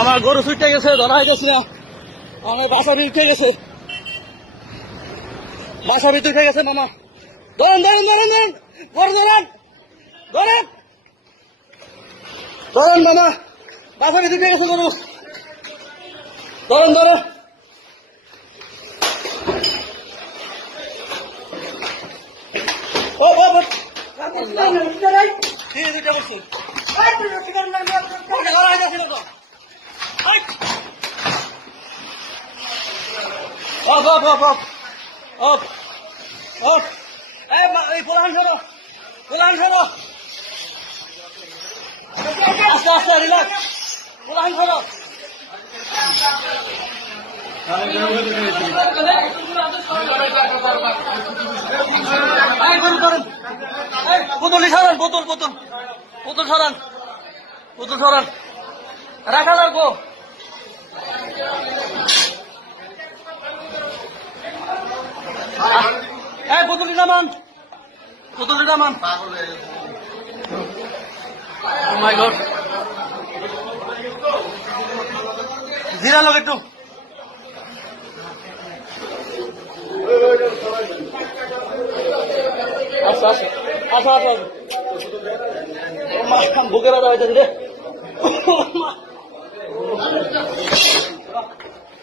আমার গরু ছুটে গেছে, ধরা হয়ে গেছে না। আমার বাসা উঠে গেছে, বাসা ভিতরে উঠে গেছে মামা। ধরেন ধরেন ধরেন ধরেন গরু ধরেন ধরেন ধরেন মামা, বাসা ভিতরে উঠে গেছে গরু। ধরেন ধরেন আস্তে আস্তে রিল্যাক্স, পোলাহান সরো। বোতল সরান, বোতল বোতল বোতল সরান, বোতল সরান, রাখা লাগবো। বোতলটি নামান, বোতলটি নামান। মাই গড, জিরা লোক একটু। আচ্ছা আচ্ছা আচ্ছা আচ্ছা, বুকে ব্যথা হয়েছে রে।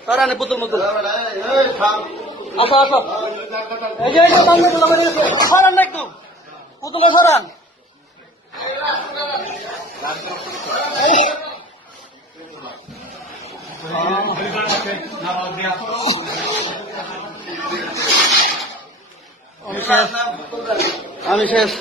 সরান বোতল মতো। আচ্ছা আচ্ছা, এই যে সরান না একটু, বোতল সরান। আমি শেষ।